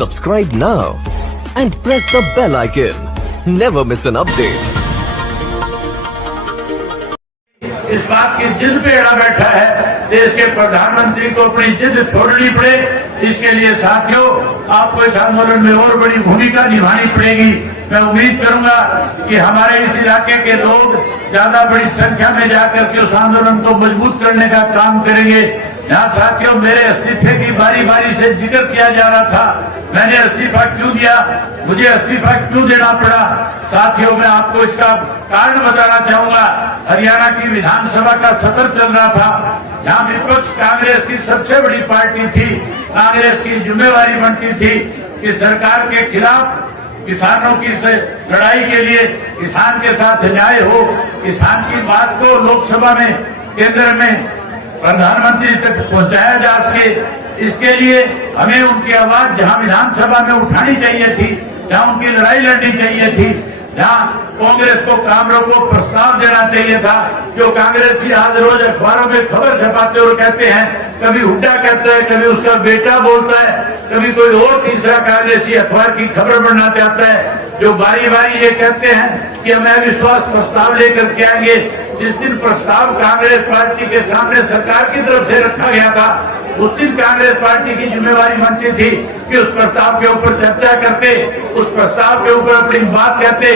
Subscribe now and press the bell icon. Never miss an update. इस बात की जिद पे अड़ा बैठा है, देश के प्रधानमंत्री को अपनी जिद छोड़नी पड़े। इसके लिए साथियों, आपको इस आंदोलन में और बड़ी भूमिका निभानी पड़ेगी। मैं उम्मीद करूंगा कि हमारे इस इलाके के लोग ज्यादा बड़ी संख्या में जाकर के उस आंदोलन को मजबूत करने का काम करेंगे। यहाँ साथियों, मेरे इस्तीफे की बारी बारी से जिक्र किया जा रहा था। मैंने इस्तीफा क्यों दिया, मुझे इस्तीफा क्यों देना पड़ा। साथियों, मैं आपको इसका कारण बताना चाहूंगा। हरियाणा की विधानसभा का सत्र चल रहा था, जहां विपक्ष कांग्रेस की सबसे बड़ी पार्टी थी। कांग्रेस की जिम्मेवारी बनती थी कि सरकार के खिलाफ किसानों की लड़ाई के लिए किसान के साथ न्याय हो, किसान की बात को लोकसभा में, केंद्र में प्रधानमंत्री तक पहुंचाया जा सके। इसके लिए हमें उनकी आवाज जहां विधानसभा में उठानी चाहिए थी, जहां उनकी लड़ाई लड़नी चाहिए थी, जहां कांग्रेस को कामरों को प्रस्ताव देना चाहिए था। जो कांग्रेसी आज रोज अखबारों में खबर छपाते और कहते हैं, कभी हुड्डा कहता है, कभी उसका बेटा बोलता है, कभी कोई और तीसरा कांग्रेसी अखबार की खबर बनना चाहता है, जो बारी बारी ये कहते हैं कि हम अविश्वास प्रस्ताव लेकर के आएंगे। जिस दिन प्रस्ताव कांग्रेस पार्टी के सामने सरकार की तरफ से रखा गया था, उस दिन कांग्रेस पार्टी की जिम्मेवारी बनती थी कि उस प्रस्ताव के ऊपर चर्चा करते, उस प्रस्ताव के ऊपर अपनी बात कहते,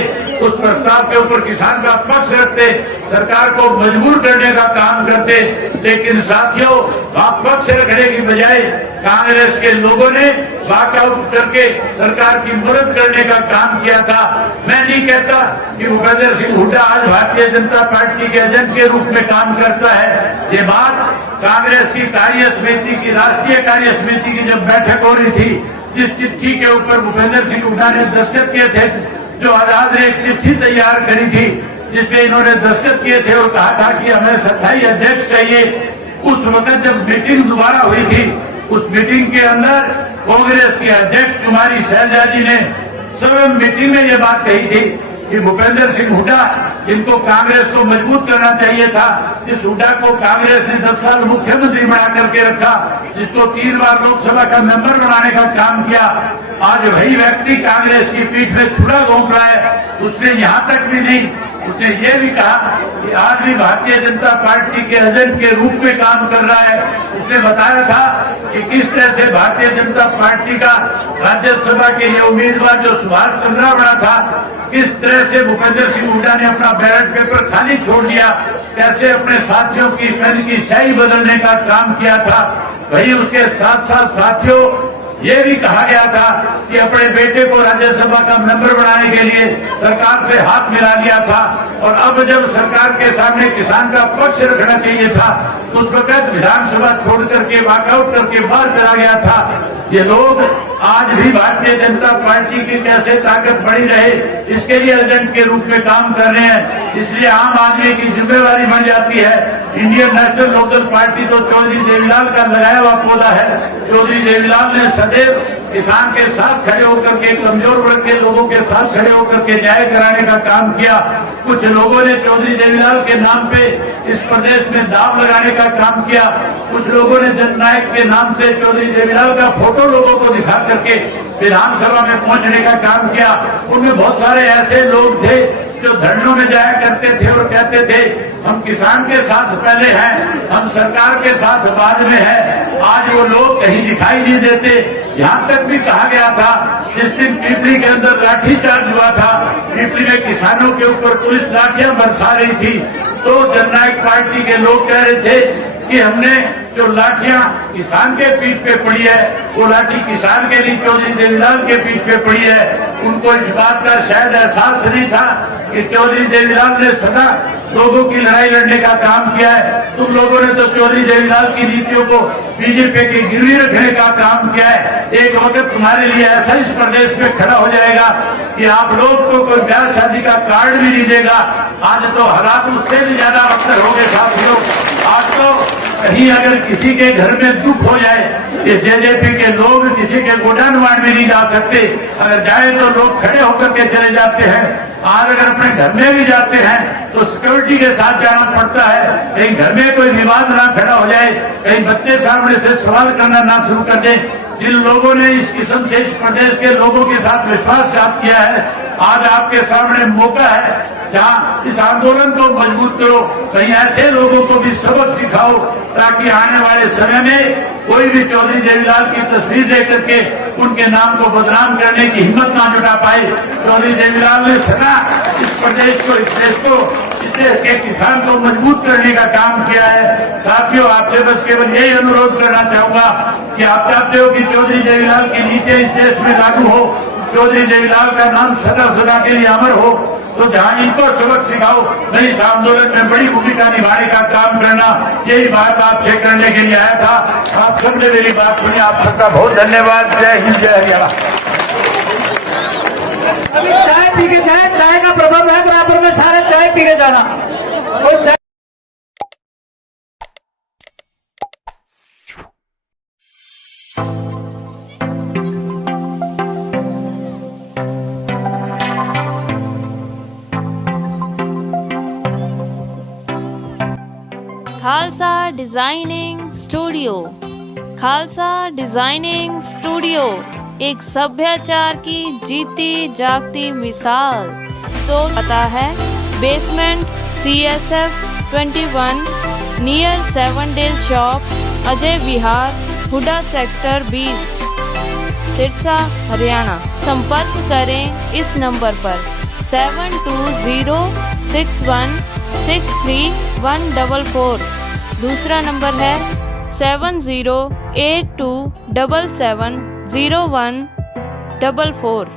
उस प्रस्ताव के ऊपर किसान का पक्ष रखते, सरकार को मजबूर करने का काम करते। लेकिन साथियों, वहां पक्ष रखने की बजाय कांग्रेस के लोगों ने वॉकआउट करके सरकार की मदद करने का काम किया था। मैं नहीं कहता कि भूपेंद्र सिंह हुड्डा आज भारतीय जनता पार्टी के एजेंट के रूप में काम करता है। ये बात कांग्रेस की कार्य समिति की, राष्ट्रीय कार्य समिति की जब बैठक हो रही थी, जिस चिट्ठी के ऊपर भूपेंद्र सिंह हुड्डा ने दस्तखत किए थे, जो आजाद ने एक चिट्ठी तैयार करी थी जिसमें इन्होंने दस्तखत किए थे और कहा था कि हमें स्थायी अध्यक्ष चाहिए। उस वक्त जब मीटिंग दोबारा हुई थी, उस मीटिंग के अंदर कांग्रेस की अध्यक्ष कुमारी शैलजा जी ने सब मीटिंग में ये बात कही थी कि भूपेंद्र सिंह हुड्डा, जिनको कांग्रेस को मजबूत करना चाहिए था, जिस हुड्डा को कांग्रेस ने 10 साल मुख्यमंत्री बना करके रखा, जिसको 3 बार लोकसभा का मेंबर बनाने का काम किया, आज वही व्यक्ति कांग्रेस की पीठ में छुरा घोंप रहा है। उसने यहाँ तक भी नहीं, उसने ये भी कहा कि आज भी भारतीय जनता पार्टी के एजेंट के रूप में काम कर रहा है। उसने बताया था कि किस तरह से भारतीय जनता पार्टी का राज्यसभा के लिए उम्मीदवार जो सुभाष चंद्रा बना था, किस तरह से भूपेंद्र सिंह हुड्डा ने अपना बैलेट पेपर खाली छोड़ दिया, कैसे अपने साथियों की पेन की स्याही बदलने का काम किया था। वही उसके साथ साथ साथियों, ये भी कहा गया था कि अपने बेटे को राज्यसभा का मेंबर बनाने के लिए सरकार से हाथ मिला लिया था। और अब जब सरकार के सामने किसान का पक्ष रखना चाहिए था, तो उस वक्त विधानसभा छोड़ करके वॉकआउट करके बाहर चला गया था। ये लोग आज भी भारतीय जनता पार्टी की कैसे ताकत बढ़ी रहे, इसके लिए एजेंट के रूप में काम कर रहे हैं। इसलिए आम आदमी की जिम्मेवारी बन जाती है। इंडियन नेशनल लोकल पार्टी तो चौधरी देवीलाल का लगाया हुआ पौधा है। चौधरी देवीलाल ने सदैव किसान के साथ खड़े होकर के, कमजोर वर्ग के लोगों के साथ खड़े होकर के न्याय कराने का काम किया। कुछ लोगों ने चौधरी देवीलाल के नाम पे इस प्रदेश में दाव लगाने का काम किया। कुछ लोगों ने जननायक के नाम से चौधरी देवीलाल का फोटो लोगों को दिखा करके विधानसभा में पहुंचने का काम किया। उनमें बहुत सारे ऐसे लोग थे जो धरनों में जाया करते थे और कहते थे, हम किसान के साथ पहले हैं, हम सरकार के साथ बाद में हैं। आज वो लोग कहीं दिखाई नहीं देते। यहाँ तक भी कहा गया था, जिस दिन पीपली के अंदर लाठीचार्ज हुआ था, पीपली में किसानों के ऊपर पुलिस लाठियां बरसा रही थी, तो जननायक पार्टी के लोग कह रहे थे कि हमने जो लाठियां किसान के पीठ पे पड़ी है, वो लाठी किसान के लिए चौधरी देवीलाल के पीठ पे पड़ी है। उनको इस बात का शायद एहसास नहीं था कि चौधरी देवीलाल ने सदा लोगों की लड़ाई लड़ने का काम किया है। तुम लोगों ने तो चौधरी देवीलाल की नीतियों को बीजेपी की गिरवी रखने का काम किया है। एक वक्त तुम्हारे लिए ऐसा इस प्रदेश में खड़ा हो जाएगा कि आप लोग को कोई ब्याह शादी का कार्ड भी नहीं देगा। आज तो हालात उससे भी ज्यादा अवसर हो गए साथियों। आज तो कहीं अगर किसी के घर में दुख हो जाए, ये जेजेपी के लोग किसी के गोडाउन में नहीं जा सकते। अगर जाए तो लोग खड़े होकर के चले जाते हैं। आज अगर अपने घर में भी जाते हैं तो सिक्योरिटी के साथ जाना पड़ता है। कहीं घर में कोई विवाद ना खड़ा हो जाए, कहीं बच्चे सामने से सवाल करना ना शुरू कर दे। जिन लोगों ने इस किस्म से इस प्रदेश के लोगों के साथ विश्वासघात किया है, आज आपके सामने मौका है जहां इस आंदोलन को मजबूत करो, कहीं ऐसे लोगों को भी सबक सिखाओ ताकि आने वाले समय में कोई भी चौधरी देवीलाल की तस्वीर देख करके उनके नाम को बदनाम करने की हिम्मत ना जुटा पाए। चौधरी देवीलाल ने सदा इस प्रदेश को, इस देश को, इस देश के किसान को मजबूत करने का काम किया है। साथियों, आपसे बस केवल यही अनुरोध करना चाहूंगा कि आप चाहते हो कि चौधरी देवीलाल की नीति इस देश में लागू हो, चौधरी देवीलाल का नाम सदा सदा के लिए अमर हो, तो जहां इनको सबक सिखाओ, नहीं इस आंदोलन में बड़ी भूमिका निभाने का काम करना, यही बात आपसे करने के लिए आया था। आप सबने मेरी बात सुनी, आप सबका बहुत धन्यवाद। जय हिंद, जय हरियाणा। अभी चाय पी के जाए, चाय का प्रबंध है बराबर में, सारे चाय पी के जाना। और Khalsa designing studio. Khalsa designing studio एक सभ्याचार की जीती जागती मिसाल। तो पता है basement CSF 21 near 7 days shop, Ajay Vihar, HUDA sector 20, Sirsa, Haryana. संपर्क करें इस नंबर पर 7206163144। दूसरा नंबर है 7082770144।